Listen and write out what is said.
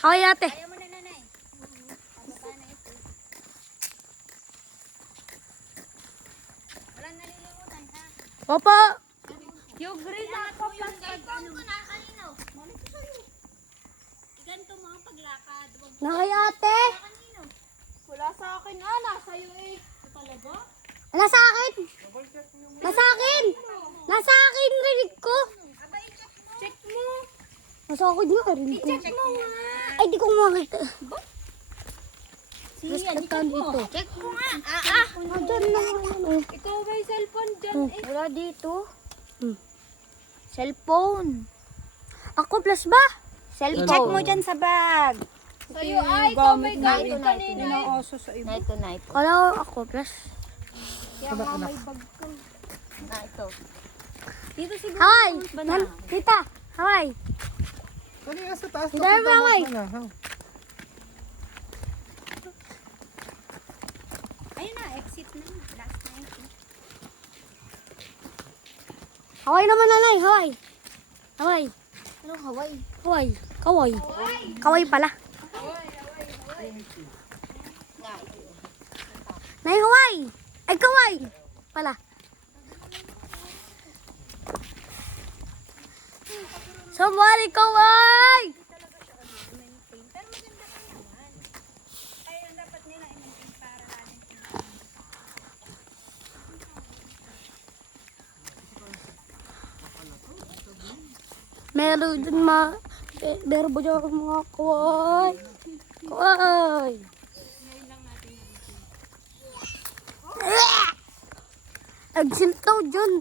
Kaway ate. Ayaw mo na, nanay. Pababa na ito. Walang nalilimutan, ha? Opo. Yung green na ako, yung cellphone ko na kanino. Mali ko sa'yo. Iganto mo ang paglakad. Huwag mo Nakay ate. kanino. Wala sa akin, sa'yo eh. Talaga? Nasa akin. Nasa akin. Nasa akin. Rinig ko. Abay, check mo. Nasa akin nga. Rinig ko. Check mo nga. Ay, di ko makita. Sige, Basta dito. check mo nga. Diyan na. Ikaw may cellphone dyan eh. Wala dito. Hmm. Cellphone. Ako plus ba? Cellphone. I-check mo dyan sa bag. Sa'yo ay, ikaw may gamit kanina eh. Ito na ito. Kala ako plus. Kaya nga may bag ko. Na ito. Dito siguro. Hi. Tita. Hi. Dali nga sa taas. Hindi, baway. Ayun na, exit na. Last na exit. Haway naman nanay. Haway. Haway. Anong Hawaii? Haway. Kaway. Kaway pala. Nay, haway. Ay, kaway. Pala. Somebody, kaway. Pero maganda pa naman. Ayun, dapat nila i-maintain para natin. Meron dun meron ba dyan mga kaway? Kaway. Exit daw dyan.